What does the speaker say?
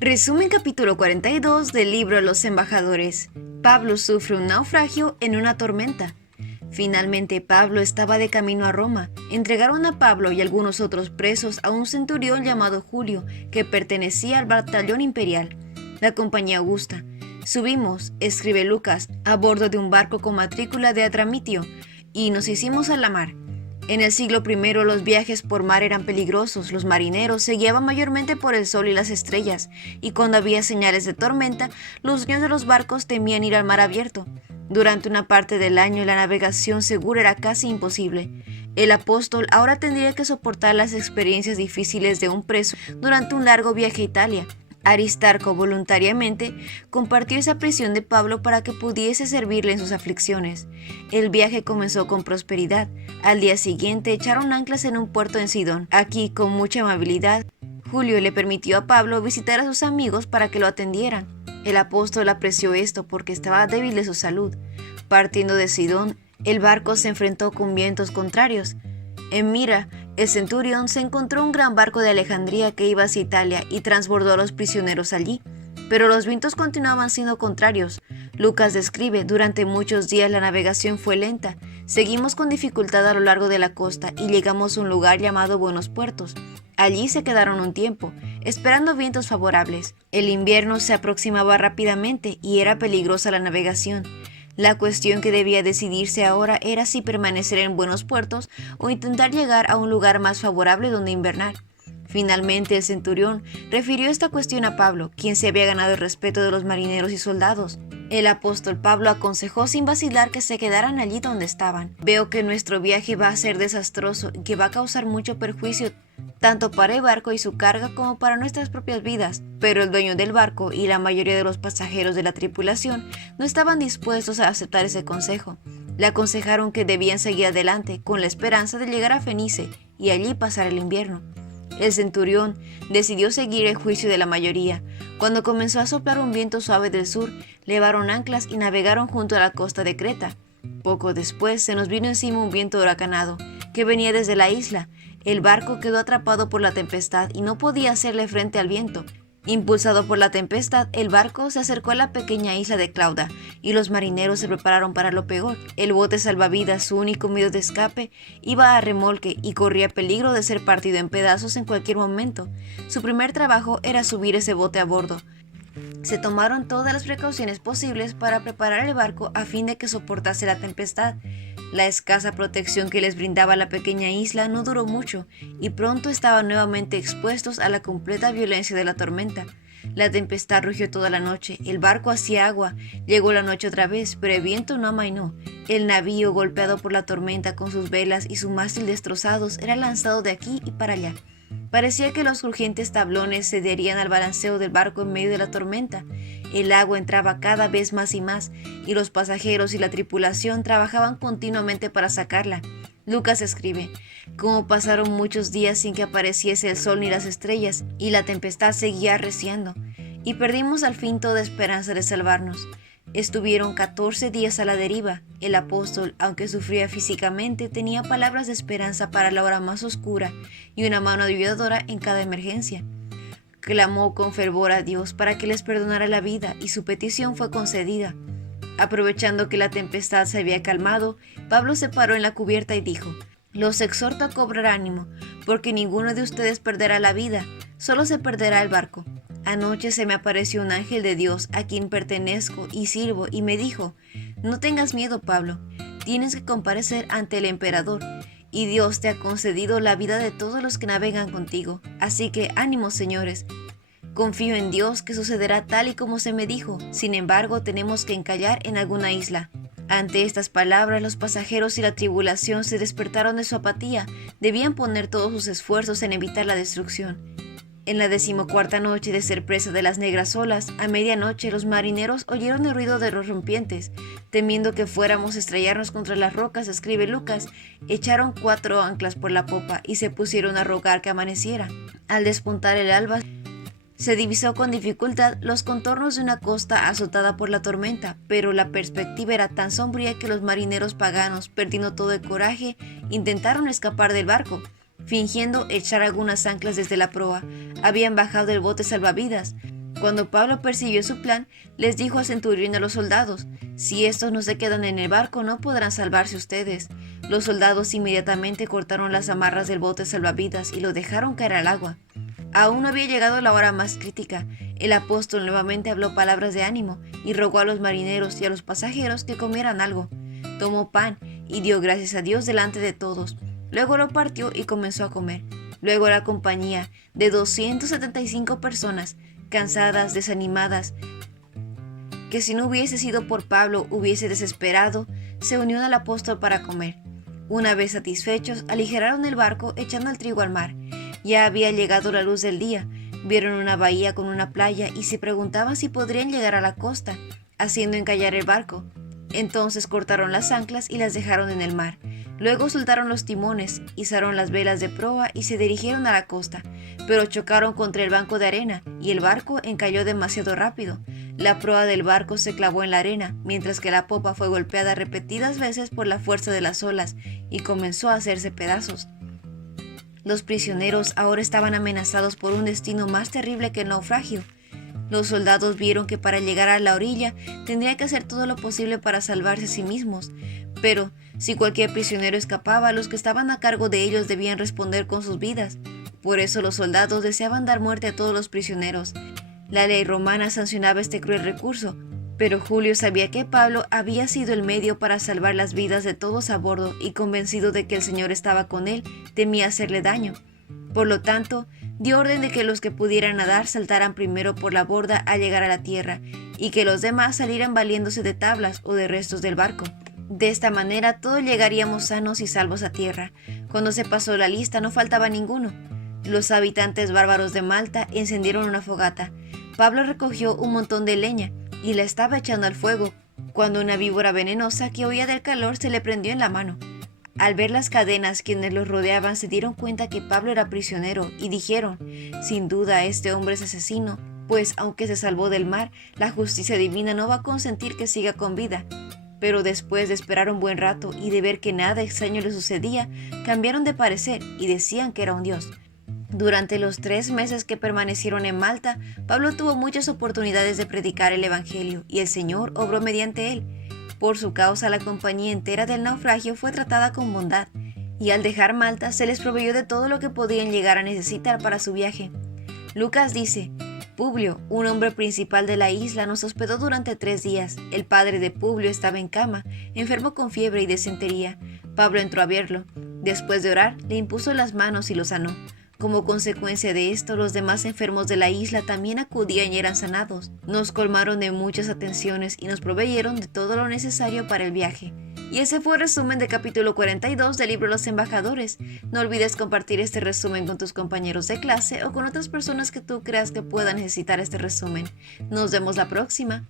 Resumen capítulo 42 del libro Los Embajadores. Pablo sufre un naufragio en una tormenta. Finalmente Pablo estaba de camino a Roma. Entregaron a Pablo y algunos otros presos a un centurión llamado Julio, que pertenecía al batallón imperial, la compañía Augusta. Subimos, escribe Lucas, a bordo de un barco con matrícula de Adramitio, y nos hicimos a la mar. En el siglo I los viajes por mar eran peligrosos, los marineros se guiaban mayormente por el sol y las estrellas, y cuando había señales de tormenta, los dueños de los barcos temían ir al mar abierto. Durante una parte del año la navegación segura era casi imposible. El apóstol ahora tendría que soportar las experiencias difíciles de un preso durante un largo viaje a Italia. Aristarco voluntariamente compartió esa prisión de Pablo para que pudiese servirle en sus aflicciones. El viaje comenzó con prosperidad. Al día siguiente echaron anclas en un puerto en Sidón. Aquí, con mucha amabilidad, Julio le permitió a Pablo visitar a sus amigos para que lo atendieran. El apóstol apreció esto porque estaba débil de su salud. Partiendo de Sidón, el barco se enfrentó con vientos contrarios. En Mira, el centurión se encontró un gran barco de Alejandría que iba hacia Italia y transbordó a los prisioneros allí. Pero los vientos continuaban siendo contrarios. Lucas describe, durante muchos días la navegación fue lenta. Seguimos con dificultad a lo largo de la costa y llegamos a un lugar llamado Buenos Puertos. Allí se quedaron un tiempo, esperando vientos favorables. El invierno se aproximaba rápidamente y era peligrosa la navegación. La cuestión que debía decidirse ahora era si permanecer en Buenos Puertos o intentar llegar a un lugar más favorable donde invernar. Finalmente el centurión refirió esta cuestión a Pablo, quien se había ganado el respeto de los marineros y soldados. El apóstol Pablo aconsejó sin vacilar que se quedaran allí donde estaban. Veo que nuestro viaje va a ser desastroso y que va a causar mucho perjuicio tanto para el barco y su carga como para nuestras propias vidas. Pero el dueño del barco y la mayoría de los pasajeros de la tripulación no estaban dispuestos a aceptar ese consejo. Le aconsejaron que debían seguir adelante con la esperanza de llegar a Fenice y allí pasar el invierno. El centurión decidió seguir el juicio de la mayoría. Cuando comenzó a soplar un viento suave del sur, levaron anclas y navegaron junto a la costa de Creta. Poco después se nos vino encima un viento huracanado que venía desde la isla. El barco quedó atrapado por la tempestad y no podía hacerle frente al viento. Impulsado por la tempestad, el barco se acercó a la pequeña isla de Clauda y los marineros se prepararon para lo peor. El bote salvavidas, su único medio de escape, iba a remolque y corría peligro de ser partido en pedazos en cualquier momento. Su primer trabajo era subir ese bote a bordo. Se tomaron todas las precauciones posibles para preparar el barco a fin de que soportase la tempestad. La escasa protección que les brindaba la pequeña isla no duró mucho, y pronto estaban nuevamente expuestos a la completa violencia de la tormenta. La tempestad rugió toda la noche, el barco hacía agua, llegó la noche otra vez, pero el viento no amainó. El navío, golpeado por la tormenta con sus velas y su mástil destrozados, era lanzado de aquí y para allá. Parecía que los crujientes tablones cederían al balanceo del barco en medio de la tormenta. El agua entraba cada vez más y los pasajeros y la tripulación trabajaban continuamente para sacarla. Lucas escribe, como pasaron muchos días sin que apareciese el sol ni las estrellas, y la tempestad seguía arreciando, y perdimos al fin toda esperanza de salvarnos. Estuvieron 14 días a la deriva. El apóstol, aunque sufría físicamente, tenía palabras de esperanza para la hora más oscura y una mano ayudadora en cada emergencia. Clamó con fervor a Dios para que les perdonara la vida y su petición fue concedida. Aprovechando que la tempestad se había calmado, Pablo se paró en la cubierta y dijo: «Los exhorto a cobrar ánimo, porque ninguno de ustedes perderá la vida, solo se perderá el barco». Anoche se me apareció un ángel de Dios a quien pertenezco y sirvo y me dijo: «No tengas miedo, Pablo, tienes que comparecer ante el emperador y Dios te ha concedido la vida de todos los que navegan contigo. Así que ánimo, señores. Confío en Dios que sucederá tal y como se me dijo. Sin embargo, tenemos que encallar en alguna isla». Ante estas palabras, los pasajeros y la tribulación se despertaron de su apatía. Debían poner todos sus esfuerzos en evitar la destrucción. En la 14ª noche de ser presa de las negras olas, a medianoche los marineros oyeron el ruido de los rompientes. Temiendo que fuéramos a estrellarnos contra las rocas, escribe Lucas, echaron 4 anclas por la popa y se pusieron a rogar que amaneciera. Al despuntar el alba, se divisó con dificultad los contornos de una costa azotada por la tormenta, pero la perspectiva era tan sombría que los marineros paganos, perdiendo todo el coraje, intentaron escapar del barco. Fingiendo echar algunas anclas desde la proa, habían bajado del bote salvavidas. Cuando Pablo percibió su plan, les dijo al centurión y a los soldados: «Si estos no se quedan en el barco, no podrán salvarse ustedes». Los soldados inmediatamente cortaron las amarras del bote salvavidas y lo dejaron caer al agua. Aún no había llegado la hora más crítica. El apóstol nuevamente habló palabras de ánimo y rogó a los marineros y a los pasajeros que comieran algo. Tomó pan y dio gracias a Dios delante de todos. Luego lo partió y comenzó a comer. Luego la compañía de 275 personas, cansadas, desanimadas, que si no hubiese sido por Pablo hubiese desesperado, se unió al apóstol para comer. Una vez satisfechos, aligeraron el barco echando el trigo al mar. Ya había llegado la luz del día. Vieron una bahía con una playa y se preguntaban si podrían llegar a la costa, haciendo encallar el barco. Entonces cortaron las anclas y las dejaron en el mar. Luego soltaron los timones, izaron las velas de proa y se dirigieron a la costa, pero chocaron contra el banco de arena y el barco encalló demasiado rápido. La proa del barco se clavó en la arena, mientras que la popa fue golpeada repetidas veces por la fuerza de las olas y comenzó a hacerse pedazos. Los prisioneros ahora estaban amenazados por un destino más terrible que el naufragio. Los soldados vieron que para llegar a la orilla tendrían que hacer todo lo posible para salvarse a sí mismos, pero si cualquier prisionero escapaba, los que estaban a cargo de ellos debían responder con sus vidas. Por eso los soldados deseaban dar muerte a todos los prisioneros. La ley romana sancionaba este cruel recurso, pero Julio sabía que Pablo había sido el medio para salvar las vidas de todos a bordo y convencido de que el Señor estaba con él, temía hacerle daño. Por lo tanto, dio orden de que los que pudieran nadar saltaran primero por la borda al llegar a la tierra y que los demás salieran valiéndose de tablas o de restos del barco. De esta manera todos llegaríamos sanos y salvos a tierra. Cuando se pasó la lista no faltaba ninguno. Los habitantes bárbaros de Malta encendieron una fogata. Pablo recogió un montón de leña y la estaba echando al fuego, cuando una víbora venenosa que huía del calor se le prendió en la mano. Al ver las cadenas, quienes los rodeaban se dieron cuenta que Pablo era prisionero y dijeron: «Sin duda este hombre es asesino, pues aunque se salvó del mar, la justicia divina no va a consentir que siga con vida». Pero después de esperar un buen rato y de ver que nada extraño le sucedía, cambiaron de parecer y decían que era un dios. Durante los 3 meses que permanecieron en Malta, Pablo tuvo muchas oportunidades de predicar el evangelio y el Señor obró mediante él. Por su causa, la compañía entera del naufragio fue tratada con bondad, y al dejar Malta se les proveyó de todo lo que podían llegar a necesitar para su viaje. Lucas dice: «Publio, un hombre principal de la isla, nos hospedó durante 3 días. El padre de Publio estaba en cama, enfermo con fiebre y disentería. Pablo entró a verlo. Después de orar, le impuso las manos y lo sanó. Como consecuencia de esto, los demás enfermos de la isla también acudían y eran sanados. Nos colmaron de muchas atenciones y nos proveyeron de todo lo necesario para el viaje». Y ese fue el resumen del capítulo 42 del libro Los Embajadores. No olvides compartir este resumen con tus compañeros de clase o con otras personas que tú creas que puedan necesitar este resumen. Nos vemos la próxima.